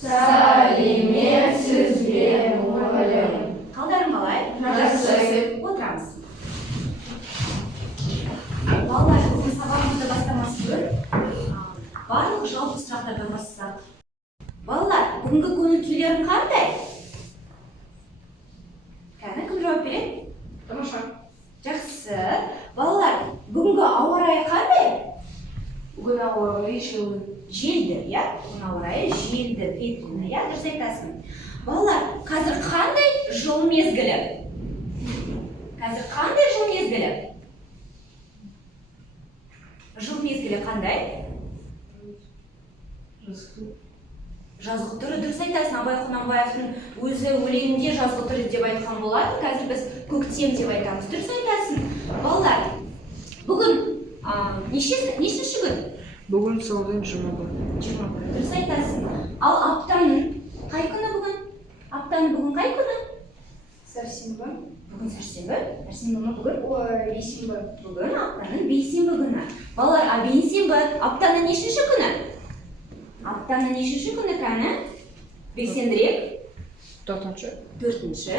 Сәлеметсізбе, мұғалім. Қалдарың қалай? Жақсы. Отырамыз. Балалар, бүгін сабағымызды бастамасы бөр. Барлық жалпы сұрақтардан бастасақ. Балалар, бүгінгі көңіл күйлерің қандай? Кәні, кім жауап береді? Тамаша. Жақсы. Балалар, бүгінгі ауа райы қандай? Бүгін ауа райы жылы. Желді, иә? Бүгін ауа райы желді, ветреный, иә? Дұрыс айтасың. Балалар, қазір қандай жыл мезгілі? Қазір қандай жыл мезгілі? Жыл мезгілі қандай? Жазғы түрі, дұрыс айтасың. Абай Құнанбаевтың өзі өлеңінде жазғы түрі деп айтқан болады. Қазір біз көктем деп айтамыз. Дұрыс айтасың. Балалар, бүгін нешінші күн? Бүгін саудың 20 күн. 20 күн. Дұрыс айтасың. Ал аптаның қай күні бүгін? Аптаның бүгін қай күні? Сәрсенбі. Бүгін сәрсенбі. Сәрсенбі ме бүгін? Бейсенбі. Бүгін аптаның бейсенбі күні. Балалар, бейсенбі аптаның нешінші күні? Аптаның нешінші күні кәні? Белсендірек? 4-ші. 4-ші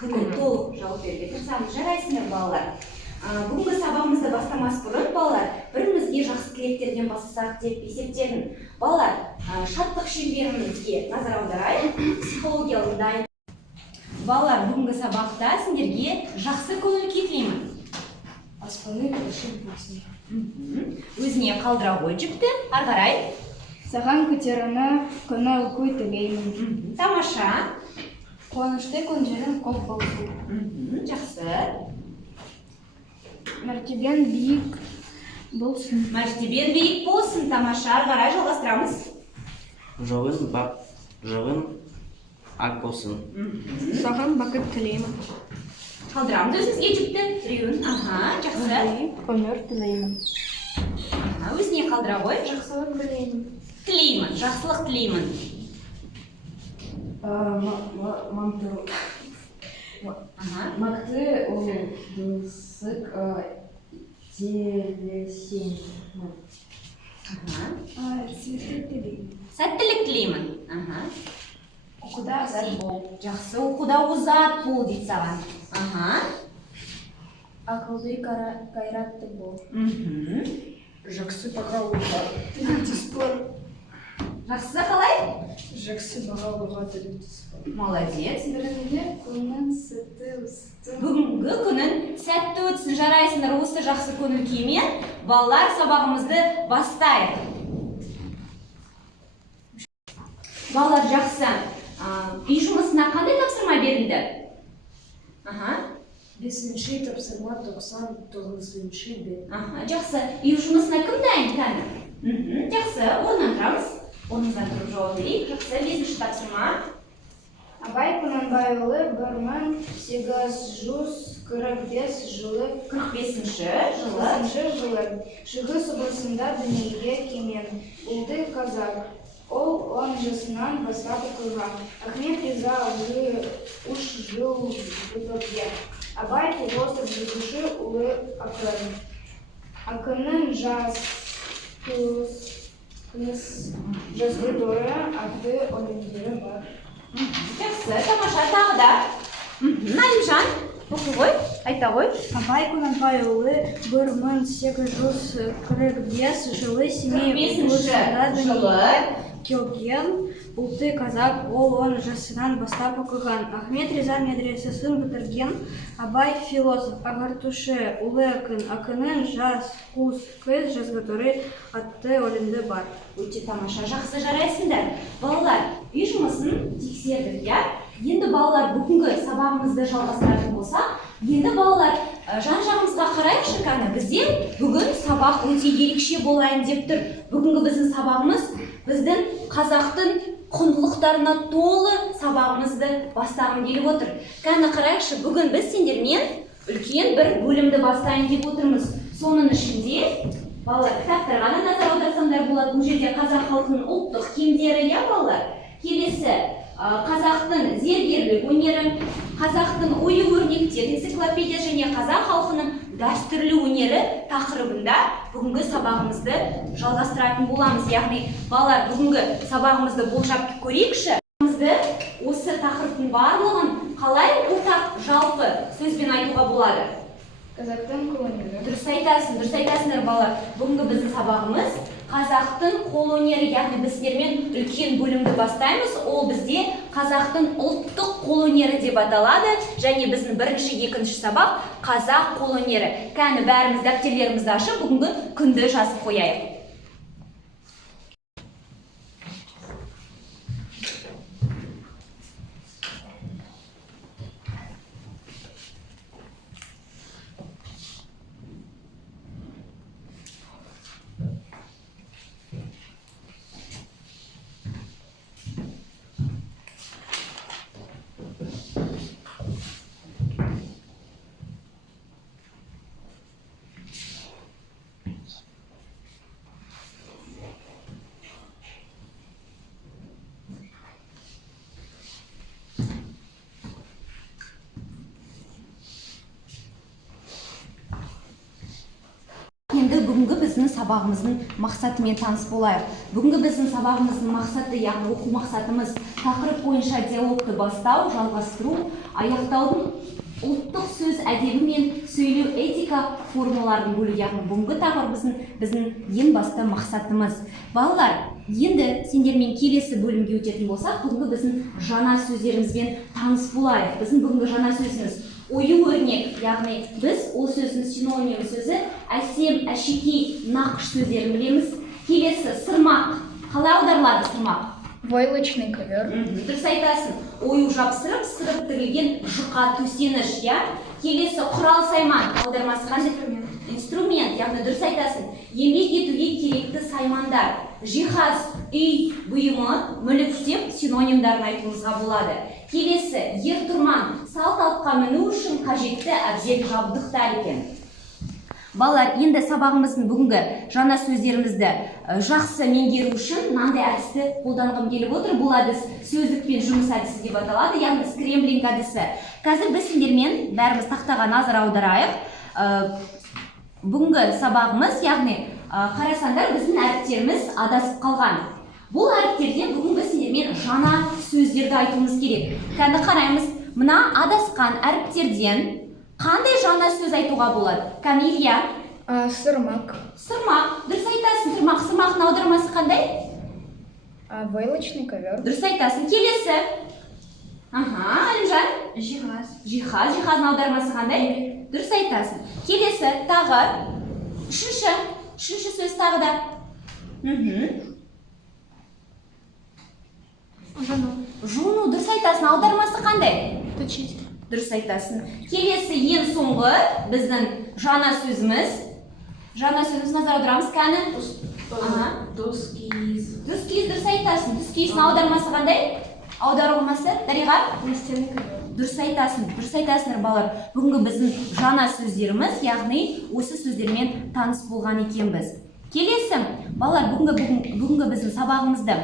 күні толық жауап беруге тырысамыз. Жарайсыңдар балалар. Бүгінгі сабағымызды бастамас бұрын балалар бірімізге жақсы тілектерден бастасақ деп есептедім. Балалар, шаттық шеңберімізге назар аударайық. Психологиялық дайын. Балалар, бүгінгі сабақта сендерге жақсы көңіл күй тілеймін. Аспаны көшіп болсын. Өзіне қалдыра қой жүкті. Ары қарай. Саған көтеріні көңіл күй тілеймін. Тамаша. Қуанышты күндерің көп болсын. Жақсы. Мәртебен биік болсын. Мәртебен биік болсын. Тамаша. Ары қарай жалғастырамыз. Жығын ақ болсын. Саған бақыт тілеймін. Қалдырамыз өзіңізге жүкті. Біреуін. Жақсы. Өмір тілеймін. Өзіне қалдыра қой. Жақсылық тілеймін. Тілеймін. Жақсылық тілеймін. Макты ол дұрысық телесен. Сәттілік тілеймін. Оқуда азат бол. Жақсы оқуда озат бол дейді саған. Ақылды қайратты бол. Жақсы баға алуға Жақсы қалай? Жақсы баға алуға тілектеспін. Молодец. Бірінде күннің сәтті өсті. Бүгінгі күнін сәтті өтсін. Жарайсыңдар осы жақсы көңіл күймен балалар сабағымызды бастайық. Балалар, жақсы. Үй жұмысына қандай тапсырма берілді? 5-ші тапсырма 99-ші бет. Жақсы. Үй жұмысына кім дайын кәні? Жақсы. Орнынан тұрамыз. Орныңыздан тұрып жауап берейік. Жақсы. 5-ші тапсырма. Абай Құнанбайұлы 1845 жылы 45-ші жылы Шығыс облысында дүниеге келген. Ұлды қазақ. Ол 10 жасынан бастап оқыған. Ахмет Риза ұлы 3 жыл бітірген. Абай философ, жазушы, ұлы ақын. Ақынның жас жазғылары атты өлеңдері бар. Жақсы, тамаша. Тағы да. Әлімжан, оқы ғой, айта ғой. Абай Құнанбайұлы 1845 жылы Семей облысында дүниеге келген. Ұлты қазақ, ол 10 жасынан бастап оқыған. Ахмет Риза медресесін бітірген. Абай философ, ағартушы, ұлы ақын. Ақынның жас қыз жазғылары атты өлеңі бар. Өте тамаша. Жақсы, жарайсыңдар. Балалар, үй жұмысын тексердік, иә? Енді балалар бүгінгі сабағымызды жалғастыратын болса, енді балалар жан-жағымызға қарайықшы кәні. Бізде бүгін сабақ өте ерекше болайын деп тұр. Бүгінгі біздің сабағымыз біздің қазақтың құндылықтарына толы сабағымызды бастағым келіп отыр. Кәні қарайықшы, бүгін біз сендермен үлкен бір бөлімді бастайын деп отырмыз. Соның ішінде балалар кітаптарға назар аударсаңдар болады. Бұл жерде қазақ халқының ұлттық киімдері, иә балалар? Келесі қазақтың зергерлік өнері, қазақтың ою-өрнектер, энциклопедия және қазақ халқының дәстүрлі өнері тақырыбында бүгінгі сабағымызды жалғастыратын боламыз. Яғни балалар, бүгінгі сабағымызды болжап көрейікші. Осы тақырыптың барлығын қалай ортақ жалпы сөзбен айтуға болады? Қазақтың қолөнері. Дұрыс айтасыңдар балалар. Бүгінгі біздің сабағымыз қазақтың қолөнері, яғни біз сіздермен үлкен бөлімді бастаймыз. Ол бізде қазақтың ұлттық қолөнері деп аталады, және біздің бірінші, екінші сабақ қазақ қолөнері. Кәні бәріміз дәптерлерімізді ашып, бүгінгі күнді жазып қояйық. Енді бүгінгі біздің сабағымыздың мақсатымен таныс болайық. Бүгінгі біздің сабағымыздың мақсаты, яғни оқу мақсатымыз тақырып бойынша диалогты бастау, жалғастыру, аяқтаудың ұлттық сөз әдебі мен сөйлеу этика формаларын бөлу, яғни бүгінгі тақырып біздің ең басты мақсатымыз. Балалар, енді сендермен келесі бөлімге өтетін болсақ, бүгінгі біздің жаңа сөздерімізбен таныс болайық. Біздің бүгінгі жаңа сөзіміз ою-өрнек, яғни біз ол сөздің синоним сөзі әсем, әшекей, нақыш сөздерін білеміз. Келесі сырмақ. Қалай аударылады сырмақ? Войлочный ковер. Дұрыс айтасың. Ою жапсырып, сырып тігілген жұқа төсеніш, я? Келесі құрал сайман. Аудармасы қандай? Инструмент, яғни дұрыс айтасың. Еңбек етуге керекті саймандар. Жиһаз, үй бұйымы, мүлік деп синонимдарын айтуымызға болады. Келесі ер-тұрман, салт атқа міну үшін қажетті әбзел жабдықтар екен. Балалар, енді сабағымыздың бүгінгі жаңа сөздерімізді жақсы меңгеру үшін мынандай әдісті қолданғым келіп отыр. Бұл әдіс сөздікпен жұмыс әдісі деп аталады, яғни скремблинг әдісі. Қазір біз сендермен бәріміз тақтаға назар аударайық. Бүгінгі сабағымыз, яғни қарасаңдар, біздің әріптеріміз адасып қалған. Бұл әріптерден бүгін біз сендермен жаңа сөздерді айтуымыз керек. Кәні қараймыз, мына адасқан әріптерден қандай жаңа сөз айтуға болады? Кәні Илья? Сырмақ. Сырмақ. Дұрыс айтасың, сырмақ. Сырмақтың аудармасы қандай? Войлочный ковер. Дұрыс айтасың. Келесі? Әлімжан? Жиһаз. Жиһаз. Жиһаздың аудармасы қандай? Дұрыс айтасың. Келесі? Тағы? Үшінші сөз тағы да? Жуыну. Дұрыс айтасың. Аудармасы қандай? Точить. Дұрыс айтасың. Келесі ең соңғы біздің жаңа сөзіміз. Жаңа сөзіміз назар аударамыз. Кәні? Тұскиіз. Тұскиіз. Дұрыс айтасың. Тұскиіздің аудармасы қандай? Аударылмасы? Дариға? Настенный ковер. Дұрыс айтасың. Дұрыс айтасыңдар балалар. Бүгінгі біздің жаңа сөздеріміз, яғни осы сөздермен таныс болған екенбіз. Келесі, балалар, бүгінгі біздің сабағымызды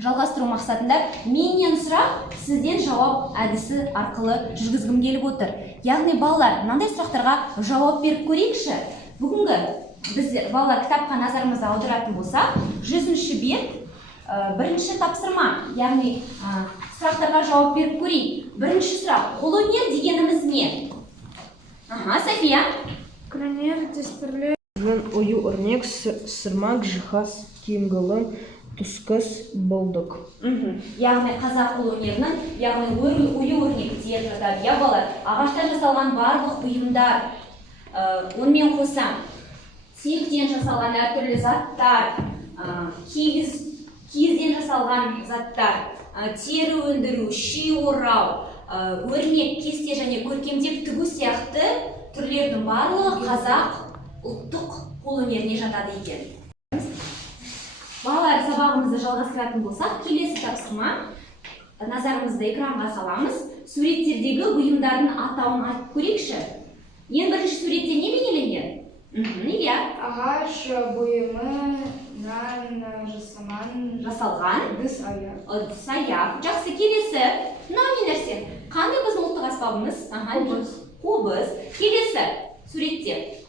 жалғастыру мақсатында менен сұрақ, сізден жауап әдісі арқылы жүргізгім келіп отыр. Яғни балалар, мынандай сұрақтарға жауап беріп көрейікші. Бүгінгі біз балалар кітапқа назарымызды аударатын болса, 100-ші бет бірінші тапсырма, яғни сұрақтарға жауап беріп көрейік. Бірінші сұрақ, қолөнер дегеніміз не? София? Қолөнер дәстүрлі Ою-өрнек, сырмақ, жиһаз, киім-кілем, тұскиіз, болдық. Яғни қазақ қолөнерінің, яғни ою-өрнек деп жатады. Я балалар, ағаштан жасалған барлық бұйымдар, онымен қоса сүйектен жасалған әртүрлі заттар, киізден жасалған заттар, тері өндіру, ши орау, өрнек, кесте және көркемдеп тігу сияқты түрлердің барлығы қазақ ұлттық қолөнеріне жатады екен. Балалар, сабағымызды жалғастыратын болсақ, келесі тапсырма назарымызды экранға саламыз. Суреттердегі бұйымдардың атауын айтып көрейікші. Ең бірінші суретте не бейнеленген? Илья? Ағаш бұйымынан жасалған ыдыс-аяқ. Жақсы, келесі. Мынау не нәрсе? Қандай біздің ұлттық аспабымыз? Қобыз. Келесі. суретте.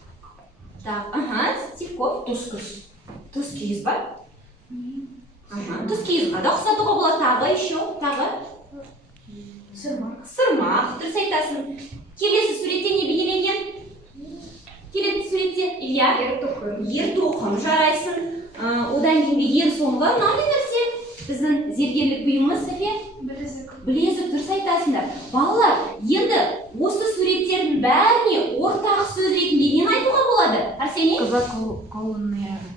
Так, Стивков. Тұскиіз ба? Тұскиізға да ұқсатуға болады. Тағы еще, тағы? Сырмақ, дұрыс айтасың. Келесі суретте не бейнеленген? Келесі суретте Илья? Ертоқым, жарайсың. Одан кейінгі ең соңғы мынандай нәрсе. Біздің зергерлік бұйымымыз, София? Білезік, дұрыс айтасыңдар. Балалар, енді осы суреттердің бәріне ортақ сөз ретінде нені айтуға болады? Арсений?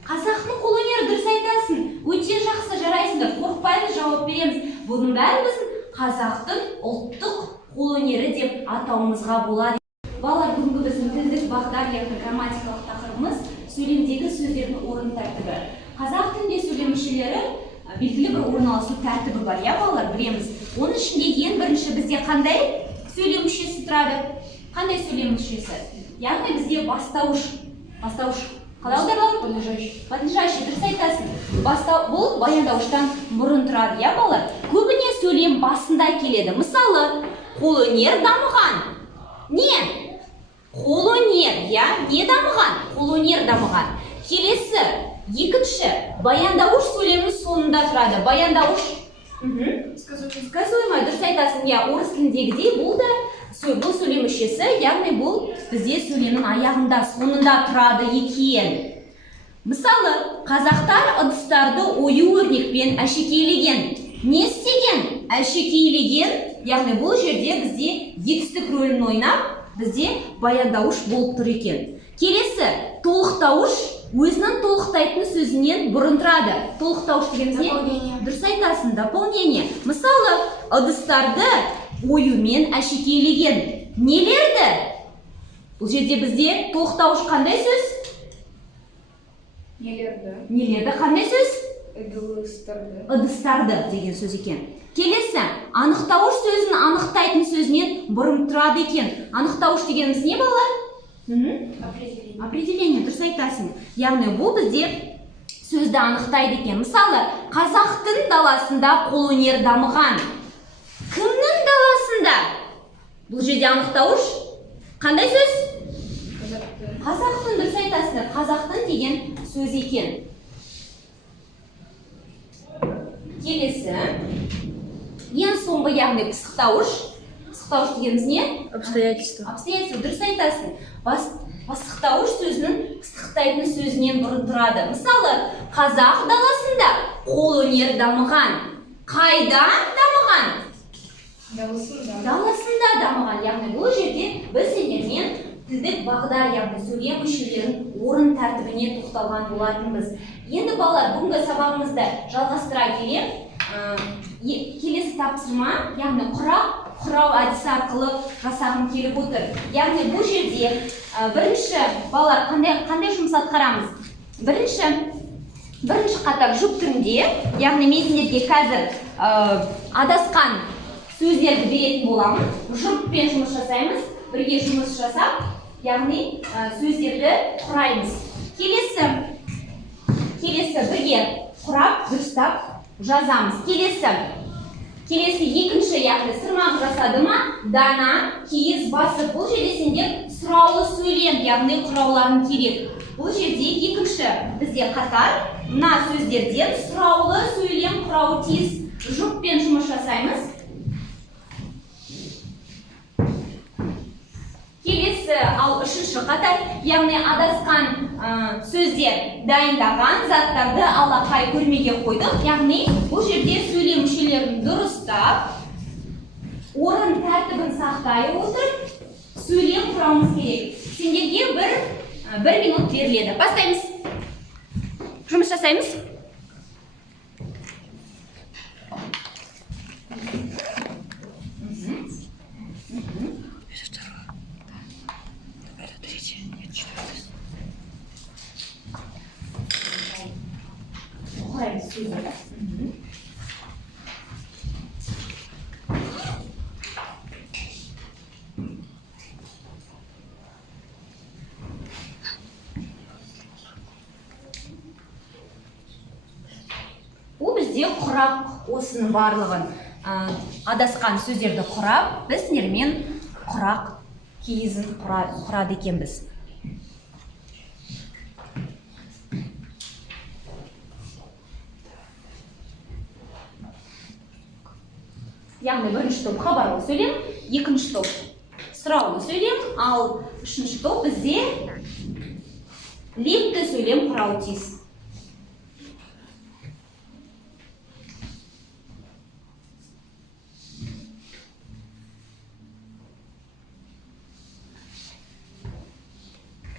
Қазақтың қолөнері, дұрыс айтасың. Өте жақсы, жарайсыңдар. Қорықпаймыз, жауап береміз. Бұның бәрі біздің қазақтың ұлттық қолөнері деп атауымызға болады. Балалар, бүгінгі біздің тілдік бағдар яғни грамматикалық тақырыбымыз сөйлемдегі сөздердің орын тәртібі. Қазақ тілінде сөйлем мүшелері белгілі бір орналасу тәртібі бар, иә балалар, білеміз. Оның ішінде ең бірінші бізде қандай сөйлем мүшесі тұрады? Қандай сөйлем мүшесі? Яғни бізде бастауыш. Қалай аударылады? Подлежащий, дұрыс айтасың. Бұл баяндауыштан бұрын тұрады, иә балалар? Көбіне сөйлем басында келеді. Мысалы, қолөнер дамыған. Не? Қолөнер, иә? Не дамыған? Қолөнер дамыған. Келесі, екінші, баяндауыш сөйлемнің соңында тұрады. Баяндауыш сказуемый, дұрыс айтасың, иә, орыс тіліндегідей бұл сөйлем мүшесі, яғни бұл бізде сөйлемнің аяғында, соңында тұрады екен. Мысалы, қазақтар ыдыстарды ою өрнекпен әшекейлеген. Не істеген? Әшекейлеген, яғни бұл жерде бізде етістік рөлін ойнап, бізде баяндауыш болып тұр екен. Келесі, толықтауыш өзінің толықтайтын сөзінен бұрын тұрады. Толықтауыш дегеніміз не? Дұрыс айтасың, дополнение. Мысалы, ыдыстарды оюмен әшекейлеген. Нелерді? Бұл жерде бізде толықтауыш қандай сөз? Нелерді қандай сөз? Ыдыстарды деген сөз екен. Келесі, анықтауыш сөзін анықтайтын сөзінен бұрын тұрады екен. Анықтауыш дегеніміз не балалар? Определение, дұрыс айтасың. Яғни бұл бізде сөзді анықтайды екен. Мысалы, қазақтың даласында қолөнер дамыған. Кімнің даласында? Бұл жерде анықтауыш қандай сөз? Қазақтың, дұрыс айтасыңдар. Қазақтың деген сөз екен. Келесі, ең соңғы яғни пысықтауыш. Пысықтауыш дегеніміз не? Обстоятельства, дұрыс айтасың. Пысықтауыш сөзінің пысықтайтын сөзінен бұрын тұрады. Мысалы, қазақ даласында қолөнер дамыған. Қайда дамыған? Даласында дамыған. Яғни бұл жерде біз сендермен тілдік бағдар, яғни сөйлем мүшелерінің орын тәртібіне тоқталған болатынбыз. Енді балалар, бүгінгі сабағымызды жалғастыра келе, келесі тапсырма, яғни құрау әдісі арқылы жасағым келіп отыр. Яғни бұл жерде бірінші балалар қандай жұмыс атқарамыз? Бірінші қатар жұп түрінде, яғни мен сендерге қазір адасқан сөздерді беретін боламын. Жұппен жұмыс жасаймыз, бірге жұмыс жасап, яғни сөздерді құраймыз. Келесі бірге құрап, дұрыстап жазамыз. Келесі екінші, яғни сырмақ жасады ма? Дана, киіз, басып. Бұл жерде сендер сұраулы сөйлем, яғни құрауларын керек. Бұл жерде екінші бізде қатар, мына сөздерден сұраулы сөйлем құрауы тиіс. Жұппен жұмыс жасаймыз. Келесі, ал үшінші қатар, яғни адасқан сөздер дайындаған заттарды алақай көрмеге қойдық. Яғни бұл жерде сөйлем мүшелерін дұрыстап, орын тәртібін сақтай отырып, сөйлем құрамыз керек. Сендерге бір минут беріледі. Бастаймыз. Жұмыс жасаймыз. Құраймыз сөздерді. Бұл бізде құрақ осының барлығын адасқан сөздерді құрап, біз сендермен құрақ киізін құрады екенбіз. яғни бірінші топ хабарлы сөйлем, екінші топ сұраулы сөйлем, ал үшінші топ бізде лепті сөйлем құрауы тиіс.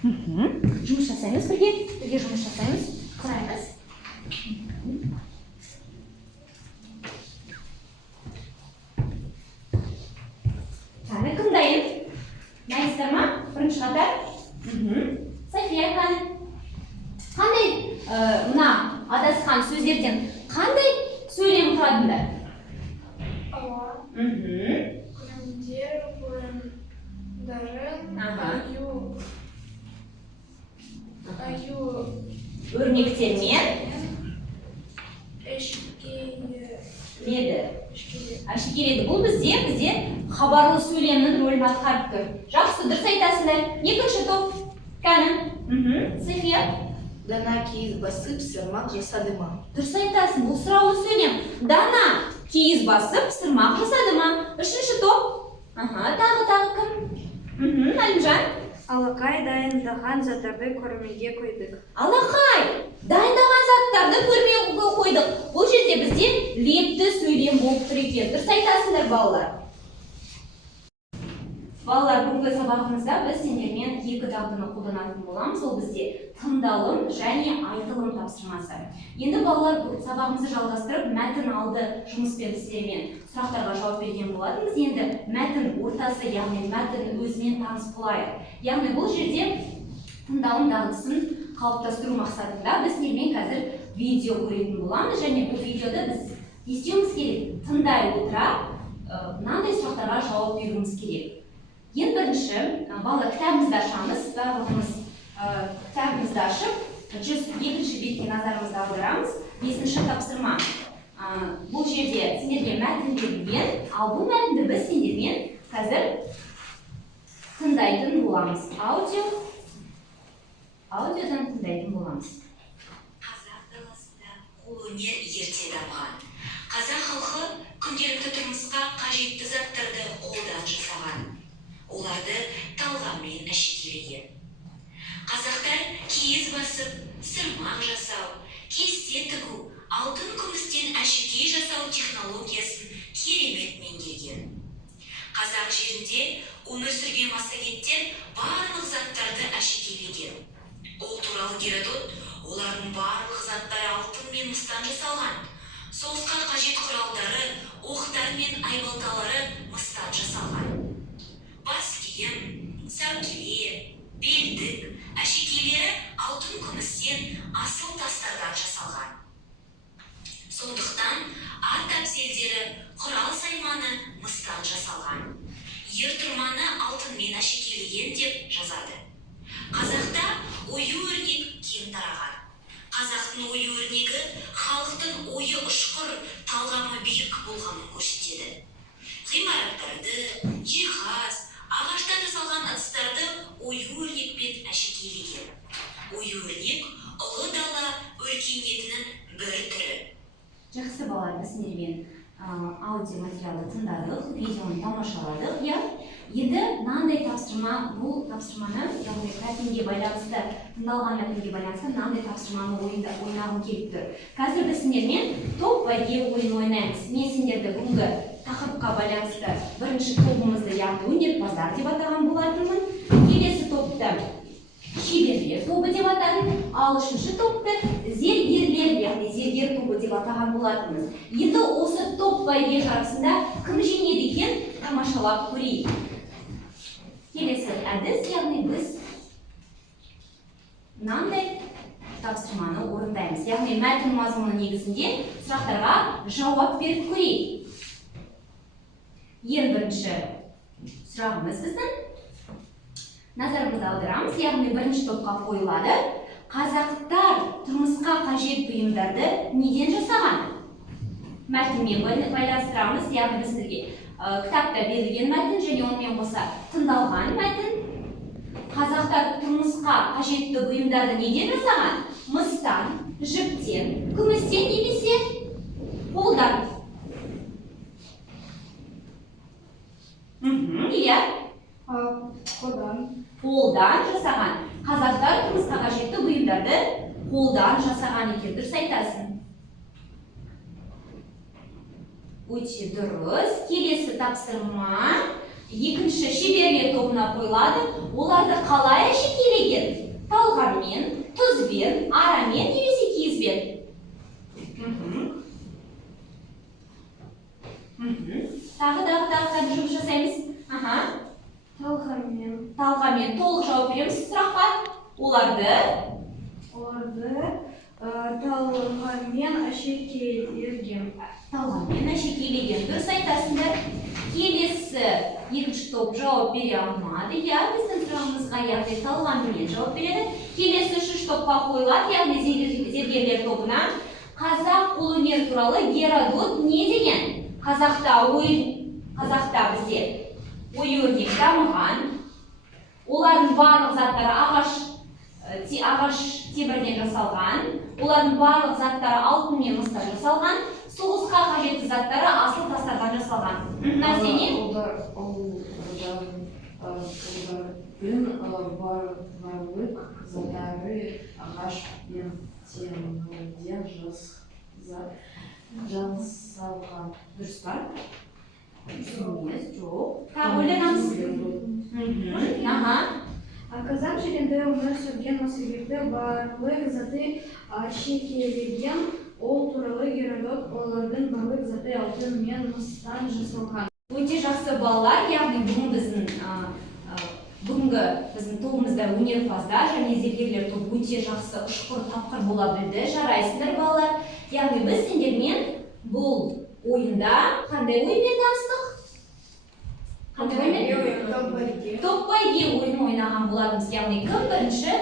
Жұмыс жасаймыз бірге жұмыс жасаймыз, қараймыз. Кәні кім дайын? Дайынсыздар ма? Бірінші қатар? София қаны. Қандай мына адасқан сөздерден қандай сөйлем құрадыңдар? Ауа, күлімдер, бұрындарын, аю Өрнектермен әшкереді. Бұл бізде хабарлы сөйлемнің рөлін атқарып тұр. Жақсы, дұрыс айтасыңдар. Екінші топ. Кәні. София. Дана киіз басып, сырмақ жасады ма? Дұрыс айтасың, бұл сұраулы сөйлем. Дана киіз басып, сырмақ жасады ма? Үшінші топ. Тағы кім? Әлімжан. Алақай дайындаған заттарды көрмеге қойдық. Алақай дайындаған заттарды көрмеге қойдық. Бұл жерде бізде лепті сөйлем болып тұр екен. Дұрыс айтасыңдар балалар. Балалар, бүгінгі сабағымызда біз сендермен екі дағдыны қолданатын боламыз. Ол бізде тыңдалым және айтылым тапсырмасы. Енді балалар сабағымызды жалғастырып, мәтін алды жұмыспен сіздермен сұрақтарға жауап берген болатынбыз. Енді мәтін ортасы, яғни мәтін өзімен таныс болайық. Яғни бұл жерде тыңдалым дағдысын қалыптастыру мақсатында біз сендермен қазір видео көретін боламыз. Және бұл видеода біз естуіміз керек, тыңдай отыра мынандай сұрақтарға жауап беруіміз керек. Ең бірінші, балалар, кітабымызды ашамыз, барлығымыз кітабымызды ашып, 102-ші бетке назарымызды аударамыз. 5-ші тапсырма. Бұл жерде сендерге мәтін берілген, ал бұл мәтінді біз сендермен қазір тыңдайтын боламыз. Аудиодан тыңдайтын боламыз. Қазақ даласында қолөнер ерте дамыған. Қазақ халқы күнделікті тұрмысқа қажетті заттарды қолдан жасаған. Оларды талғаммен әшекейлеген. Қазақтар киіз басып, сырмақ жасау, кесте тігу, алтын күмістен әшекей жасау технологиясын керемет меңгерген. Қазақ жерінде өмір сүрген массагеттер барлық заттарды әшекейлеген. Ол туралы Геродот олардың барлық заттары алтын мен мыстан жасалған. Соғысқа қажет құралдары, оқтар мен айбалталары мыстан жасалған. Бас киім, сәукеле, белдік, әшекейлері алтын күмістен, асыл тастардан жасалған. Сондықтан ат әбзелдері, құрал сайманы мыстан жасалған. Ер-тұрманы алтынмен әшекейлеген деп жазады. Қазақта ою-өрнек кең тараған. Қазақтың ою-өрнегі халықтың ойы ұшқыр, талғамы биік болғанын көрсетеді. Ғимараттарды, жиһаз, ағаштан жасалған ыдыстарды ою-өрнекпен әшекейлеген. Ою-өрнек ұлы дала өркениетінің бір түрі. Жақсы балалар, біз сендермен аудио материалды тыңдадық, видеоны тамашаладық. Енді мынандай тапсырма, бұл тапсырманы, яғни мәтінге байланысты, тыңдалған мәтінге байланысты мынандай тапсырманы ойнағым келіп тұр. Қазір біз сендермен топ бәйге ойын ойнаймыз. Мен сендерді бүгінгі тақырыпқа байланысты бірінші тобымызды, яғни өнерпаздар деп атаған болатынмын. Келесі топты шеберлер тобы деп атадым, ал үшінші топты зергерлер, яғни зергер тобы деп атаған болатынбыз. Енді осы топ бәйге жарысында кім жеңеді екен тамашалап көрейік. Келесі әдіс, яғни біз мынандай тапсырманы орындаймыз. Яғни мәтін мазмұны негізінде сұрақтарға жауап беріп көрейік. Ең бірінші сұрағымыз біздің назарымызды аударамыз, яғни бірінші топқа қойылады. Қазақтар тұрмысқа қажет бұйымдарды неден жасаған? Мәтінмен байланыстырамыз, яғни біздерге кітапта берілген мәтін және онымен қоса тыңдалған мәтін. Қазақтар тұрмысқа қажетті бұйымдарды неден жасаған? Мыстан, жіптен, күмістен немесе қолдан. қолдан жасаған. Қазақтар тұрмысқа қажетті бұйымдарды қолдан жасаған екен. Дұрыс айтасың. Өте дұрыс. Келесі тапсырма екінші шеберлер тобына қойылады. Оларды қалай әшекейлеген? Талғанмен, тұзбен, арамен немесе киізбен? Тағы жұмыс жасаймыз. Талғанмен толық жауап береміз сұраққа. Оларды талғанмен әшекейлеген. Дұрыс айтасыңдар. Келесі екінші топ жауап бере алмады. Біздің сұрағымызға яғни талғанмен жауап береді. Келесі үшінші топқа қойылады, яғни зергерлер тобына. Қазақ қолөнер туралы Геродот не деген? Қазақта бізде ою-өрнек дамыған. Олардың барлық заттары ағаш темірден жасалған. Олардың барлық заттары алтын мен мыстан жасалған. Соғысқа қажетті заттары асыл тастардан жасалған. Нәрсене? барлық заттары ағаш пен темірден жасалған. Дұрыс па? Емес, жоқ. Ойланамыз. Қазақ жерінде өмір сүрген себепті барлық заты әшекейлеген. Ол туралы Геродот олардың барлық заты алтын мен мыстан жасалған. Өте жақсы балалар, яғни бүгінгі біздің тобымызда өнерпаздар және зергерлер тобы өте жақсы ұшқыр тапқыр бола білді. Жарайсыңдар балалар. Яғни біз сендермен бұл ойында қандай ойынмен таныстық? Топ бәйге ойын ойнаған болатынбыз. Яғни кім бірінші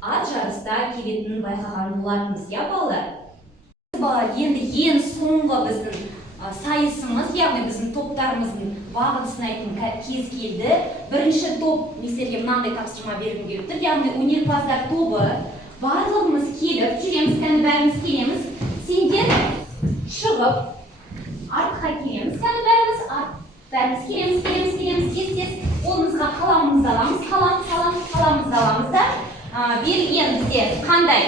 ат жарыста келетінін байқаған болатынбыз, балалар? Енді ең соңғы біздің сайысымыз, яғни біздің топтарымыздың бағын сынайтын кез келді. Бірінші топ мистерге мынандай тапсырма бергім келіп тұр. Яғни өнерпаздар тобы барлығымыз келіп жүреміз, кәні бәріміз келеміз. Сендер шығып артқа келеміз, кәні бәріміз келеміз, тез-тез қолымызға қаламымызды аламыз, қаламымызды аламыз да берілген бізде қандай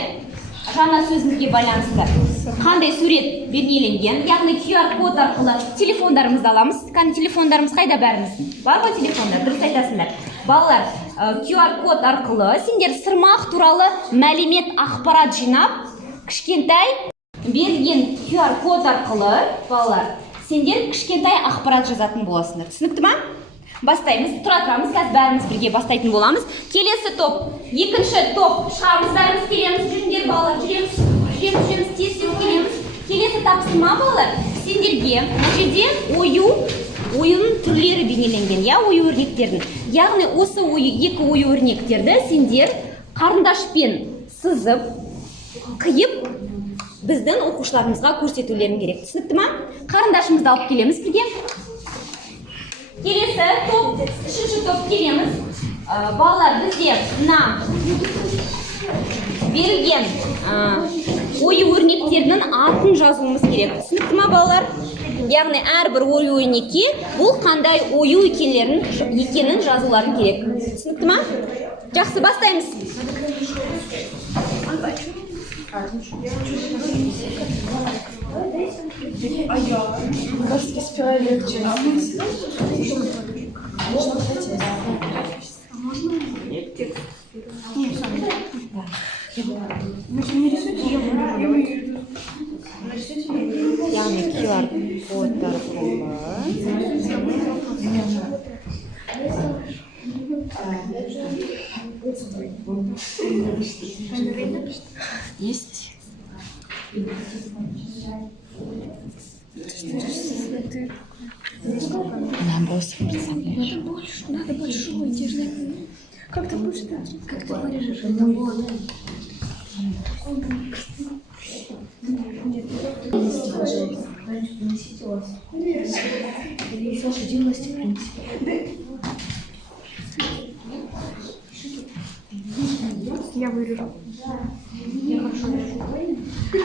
жаңа сөзімізге байланысты қандай сурет бейнеленген, яғни QR код арқылы телефондарымызды аламыз. Кәні телефондарымыз қайда бәріміздің? Бар ғой телефондар, дұрыс айтасыңдар. Балалар, QR код арқылы сендер сырмақ туралы мәлімет ақпарат жинап, кішкентай берілген QR код арқылы балалар сендер кішкентай ақпарат жазатын боласыңдар. Түсінікті ма? Бастаймыз, тұрамыз, қазір бәріміз бірге бастайтын боламыз. Келесі топ, екінші топ, шығамыз, бәріміз келеміз, жүріңдер балалар, жүреміз, тез келеміз. Келесі тапсырма балалар, сендерге мына жерде ойын түрлері бейнеленген, ою-өрнектердің. Яғни осы екі ою-өрнектерді сендер қарындашпен сызып, қиып, біздің оқушыларымызға көрсетулерің керек. Түсінікті ма? Қарындашымызды алып келеміз бірге. Келесі топ, үшінші топ келеміз. Балалар, бізде мына берілген ою-өрнектерінің атын жазуымыз керек. Түсінікті ма балалар? Яғни әрбір ою-өрнекке бұл қандай ою екенін жазуларын керек. Түсінікті ма? Жақсы, бастаймыз. Кажется, спираль легче. Яғни QR код арқылы Есть. Нам просто представляешь. Надо большой держать. Как ты будешь дать? Как ты вырежешь это? Саша, делайте, в принципе. Я вырежу. Я хорошо вырежу. Ты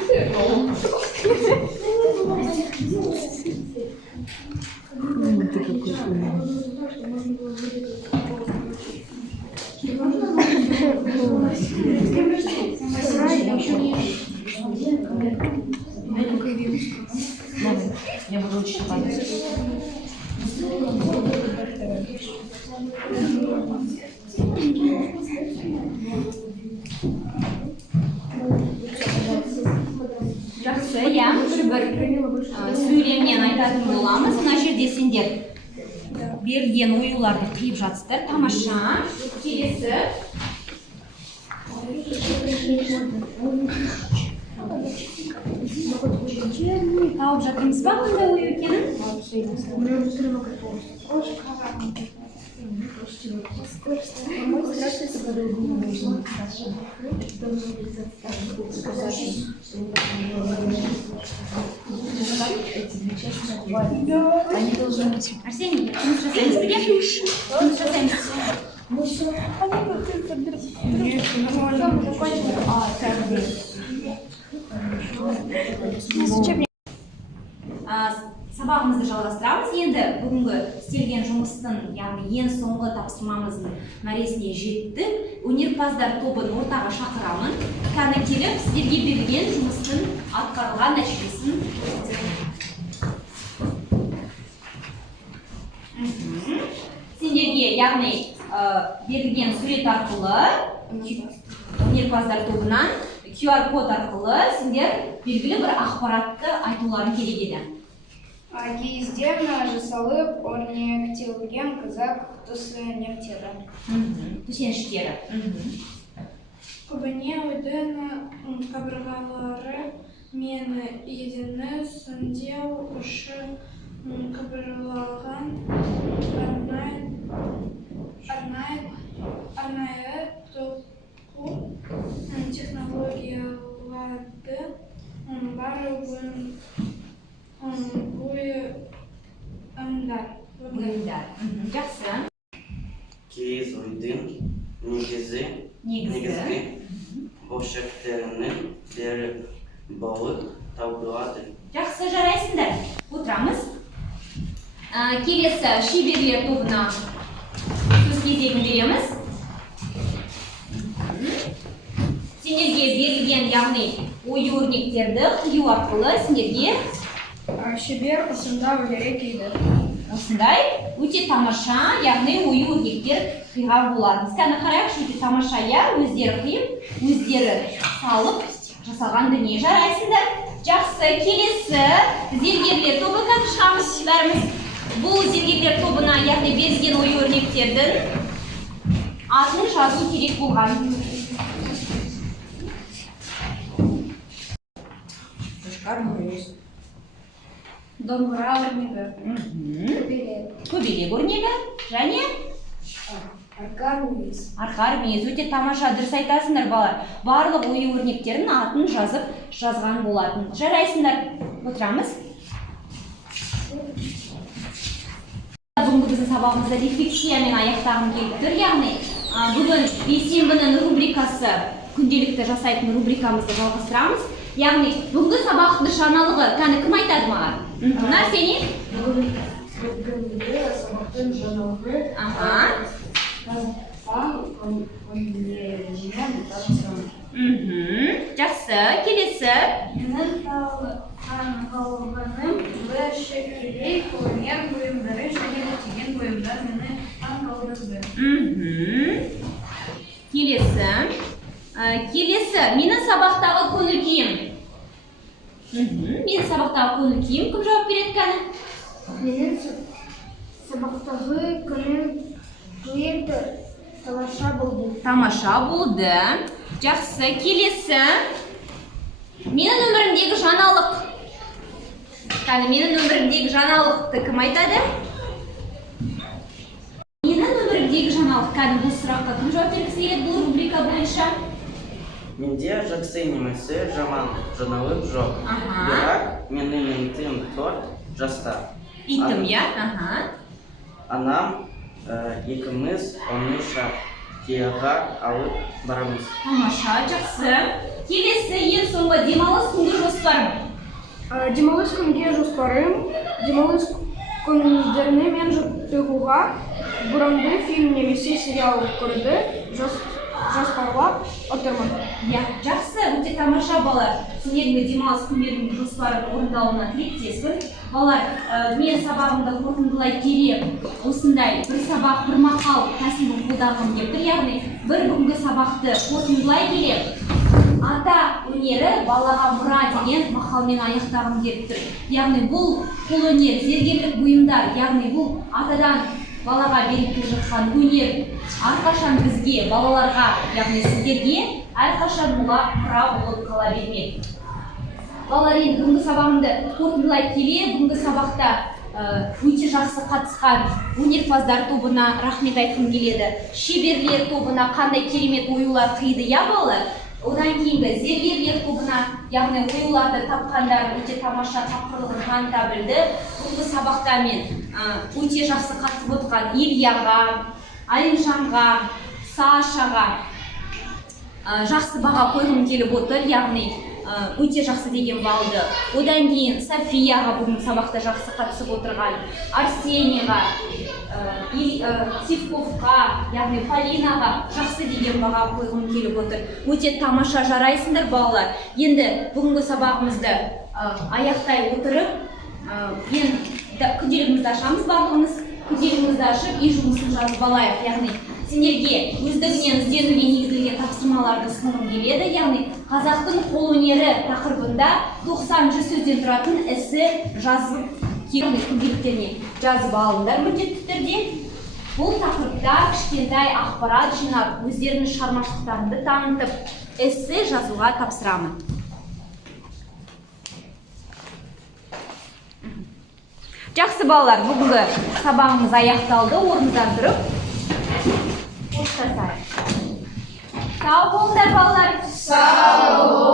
какой Я буду учить падать. Жақсы, иә, бір сөйлемнен айтатын боламыз. Мына жерде сендер берілген оюларды қиып жатсыздар. Тамаша. Келесі. Тауып жатырмыз ба қандай ою екенін? Арсений, жұмыс жасаймыз бірге? Жұмыс жасаймыз. Сабағымызды жалғастырамыз. Енді бүгінгі істелген жұмыстың, яғни ең соңғы тапсырмамыздың мәресіне жеттік. Өнерпаздар тобын ортаға шақырамын. Кәні келіп, сіздерге берілген жұмыстың атқарылған нәтижесін сендерге, яғни берілген сурет арқылы өнерпаздар тобынан QR код арқылы сендер белгілі бір ақпаратты айтуларың керек еді. Киізден жасалып өрнектелген қазақ төсеніштері. Төсеніштері. Көбіне үйдің қабырғалары мен едені сөндеу үшін қабырғалаған арнайы тоқу технологияларды бар Бұйымдар. Жақсы. Киіз үйдің негізгі бөлшектерінің бәрі болып табылады. Жақсы, жарайсыңдар. Отырамыз. Келесі шеберлер тобына сөз кезегін береміз. Сендерге берілген, яғни ою өрнектерді қию арқылы сендерге Шебер осында өлере кейді. осындай өте тамаша, яғни ою өрнектер қиған болады. Кәні қарайықшы, өте тамаша, өздері қиып, өздері салып жасалған дүние. Жарайсыңдар. Жақсы, келесі зергерлер тобы кәні шығамыз бәріміз. Бұл зергерлер тобына, яғни берілген ою өрнектердің атын жазу керек болған. Домбыра өрнегі. Көбелек өрнегі және арқар мүйіз. Өте тамаша, дұрыс айтасыңдар балар. Барлық ою өрнектердің атын жазған болатын. Жарайсыңдар. Отырамыз. Бүгінгі біздің сабағымызда рефлексиямен аяқтағым келіп тұр. Яғни бүгін бейсенбінің рубрикасы, күнделікті жасайтын рубрикамызды жалғастырамыз. Яғни бүгінгі сабақтың жаңалығы кәні кім айтады маған? Арсений? Бүгінгі сабақтың жаңалығы Жақсы, келесі. Менің қалғаным бір шекелей қолөнер бұйымдары және көптеген бұйымдар мені таңғалдырды. Келесі, менің сабақтағы көңіл күйім. Менің сабақтағы көңіл күйім кім жауап береді кәні? Менің сабақтағы көңіл күйім тамаша болды. Жақсы, келесі. Менің өмірімдегі жаңалық. Кәні, менің өмірімдегі жаңалықты кім айтады? Менің өмірімдегі жаңалық. Кәні, бұл сұраққа кім жауап бергісі келеді бұл рубрика бойынша? Менде жақсы немесе жаман жаңалық жоқ. Бірақ менің итім 4 жаста. Итім, иә? Анам екіміз оныншы қияға алып барамыз. Тамаша, жақсы. Келесі, ең соңғы демалыс күнгі жоспарым. Демалыс күнге жоспарым. Демалыс күндеріне мен жаттығуға, бұрынғы фильм немесе сериал көрді, жоспарлап отырмын. Иә, жақсы, өте тамаша балалар. Сендердің демалыс күндерінің жоспарын орындауына тілектеспін. Балалар, мен сабағымды қорытындылай келе осындай бір сабақ, бір мақал тәсілін қолданғым келіп тұр. Яғни, бір бүгінгі сабақты қорытындылай келе ата өнері балаға мұра деген мақалмен аяқтағым келіп тұр. Яғни, бұл қолөнер, зергерлік бұйымдар, яғни бұл атадан балаға беріп келе жатқан өнер әрқашан бізге, балаларға, яғни сіздерге әрқашан мұра болып қала бермек. Балалар, енді бүгінгі сабағымды қорытындылай келе, бүгінгі сабақта өте жақсы қатысқан өнерпаздар тобына рахмет айтқым келеді. Шеберлер тобына қандай керемет оюлар қиды, иә балалар? Одан кейінгі зергерлер тобына, яғни оюларды тапқандар өте тамаша тапқырлығын таныта білді. Бүгінгі сабақта мен өте жақсы қатысып отырған Ильяға, Алимжанға, Сашаға жақсы баға қойғым келіп отыр, яғни өте жақсы деген балды. Одан кейін Софияға бүгін сабақта жақсы қатысып отырған, Арсенияға, Сивковқа, яғни Полинаға жақсы деген баға қойғым келіп отыр. Өте тамаша жарайсыңдар балалар. Енді бүгінгі сабағымызды аяқтай отырып, күнделігімізді ашамыз барлығымыз. Күнделігімізді ашып, үй жұмысын жазып алайық. Яғни сендерге өздігінен ізденуге негізделген тапсырмаларды ұсынғым келеді. Яғни қазақтың қолөнері тақырыбында 90-100 сөзден тұратын эссе жазып күнделіктеріне жазып алыңдар міндетті түрде. Бұл тақырыпта кішкентай ақпарат жинап, өздерінің шығармашылықтарыңды танытып, эссе жазуға тапсырамын. Жақсы балалар, бүгінгі сабағымыз аяқталды. Орныңыздан тұрып қоштасайық. Сау болыңдар балалар. Сау